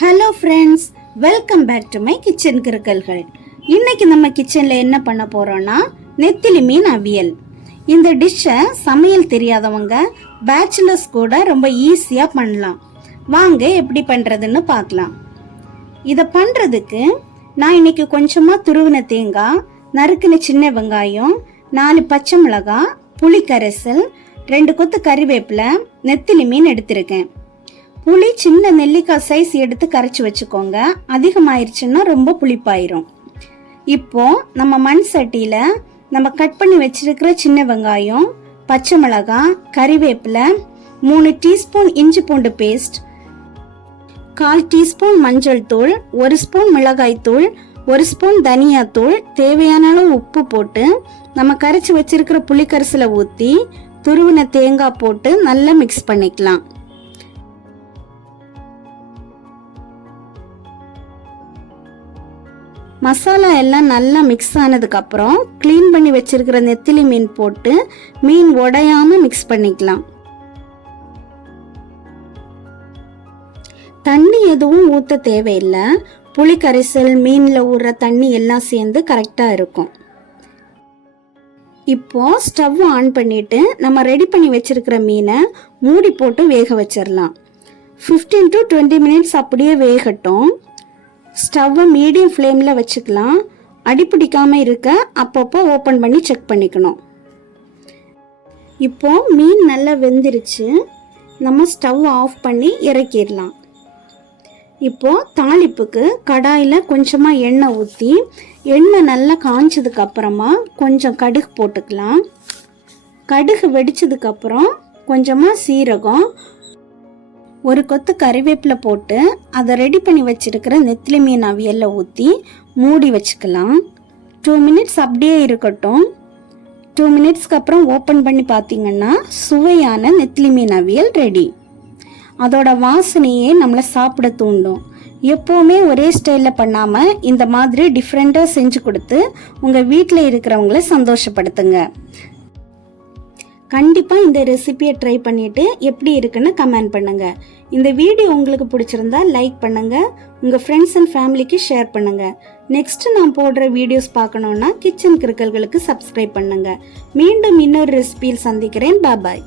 Hello friends, welcome back to my kitchen கிறுக்கல்கள். இன்னைக்கு நம்ம கிச்சனில் என்ன பண்ண போகிறோன்னா நெத்திலி மீன் அவியல். இந்த டிஷ்ஷை சமையல் தெரியாதவங்க பேச்சுலர்ஸ் கூட ரொம்ப ஈஸியாக பண்ணலாம். வாங்க எப்படி பண்ணுறதுன்னு பார்க்கலாம். இதை பண்ணுறதுக்கு நான் இன்னைக்கு கொஞ்சமாக துருவின தேங்காய், நறுக்கின சின்ன வெங்காயம், 4 பச்சை மிளகாய், புளி கரைசல், 2 கொத்து கறிவேப்பிலை, நெத்திலி மீன் எடுத்திருக்கேன். புளி சின்ன நெல்லிக்காய் சைஸ் எடுத்து கரைச்சி வச்சுக்கோங்க. அதிகமாயிருச்சுன்னா ரொம்ப புளிப்பாயிரும். இப்போ நம்ம மண் சட்டியில நம்ம கட் பண்ணி வச்சிருக்கிற சின்ன வெங்காயம், பச்சை மிளகாய், கறிவேப்பிலை, 3 டீஸ்பூன் இஞ்சி பூண்டு பேஸ்ட், 1/4 டீஸ்பூன் மஞ்சள் தூள், 1 ஸ்பூன் மிளகாய் தூள், 1 ஸ்பூன் தனியாத்தூள், தேவையான அளவு உப்பு போட்டு நம்ம கரைச்சி வச்சிருக்கிற புளிக்கரைசலை ஊற்றி துருவின தேங்காய் போட்டு நல்லா மிக்ஸ் பண்ணிக்கலாம். மசாலா எல்லாம் நல்லா மிக்ஸ் ஆனதுக்கு அப்புறம் க்ளீன் பண்ணி வச்சிருக்கிற நெத்திலி மீன் போட்டு மீன் உடையாம மிக்ஸ் பண்ணிக்கலாம். தண்ணி எதுவும் ஊற்ற தேவையில்லை. புளி கரைசல், மீன்ல ஊறுற தண்ணி எல்லாம் சேர்ந்து கரெக்டா இருக்கும். இப்போ ஸ்டவ் ஆன் பண்ணிட்டு நம்ம ரெடி பண்ணி வச்சிருக்கிற மீனை மூடி போட்டு வேக வச்சிடலாம். 15 to 20 மினிட்ஸ் அப்படியே வேகட்டும். ஸ்டவ்வை மீடியம் ஃப்ளேமில் வச்சுக்கலாம். அடிப்பிடிக்காமல் இருக்க அப்பப்போ ஓப்பன் பண்ணி செக் பண்ணிக்கணும். இப்போ மீன் நல்லா வெந்துருச்சு. நம்ம ஸ்டவ் ஆஃப் பண்ணி இறக்கிடலாம். இப்போ தாளிப்புக்கு கடாயில் கொஞ்சமாக எண்ணெய் ஊற்றி, எண்ணெய் நல்லா காய்ச்சதுக்கு அப்புறமா கொஞ்சம் கடுகு போட்டுக்கலாம். கடுகு வெடிச்சதுக்கப்புறம் கொஞ்சமாக சீரகம், 1 கொத்து கறிவேப்பிலை போட்டு அதை ரெடி பண்ணி வச்சிருக்கிற நெத்திலி மீன் அவியல்ல ஊற்றி மூடி வச்சுக்கலாம். 2 மினிட்ஸ் அப்படியே இருக்கட்டும். 2 மினிட்ஸ்க்கு அப்புறம் ஓப்பன் பண்ணி பார்த்தீங்கன்னா சுவையான நெத்திலி மீன் அவியல் ரெடி. அதோட வாசனையே நம்மளை சாப்பிட தூண்டும். எப்போவுமே ஒரே ஸ்டைலில் பண்ணாமல் இந்த மாதிரி டிஃப்ரெண்ட்டாக செஞ்சு கொடுத்து உங்கள் வீட்டில் இருக்கிறவங்கள சந்தோஷப்படுத்துங்க. கண்டிப்பாக இந்த ரெசிபியை ட்ரை பண்ணிவிட்டு எப்படி இருக்குன்னு கமெண்ட் பண்ணுங்கள். இந்த வீடியோ உங்களுக்கு பிடிச்சிருந்தா லைக் பண்ணுங்கள். உங்கள் ஃப்ரெண்ட்ஸ் அண்ட் ஃபேமிலிக்கு ஷேர் பண்ணுங்கள். நெக்ஸ்ட் நான் போடுற வீடியோஸ் பார்க்கணுன்னா கிச்சன் கிறுக்கல்களுக்கு சப்ஸ்கிரைப் பண்ணுங்கள். மீண்டும் இன்னொரு ரெசிபியில் சந்திக்கிறேன். பாய்.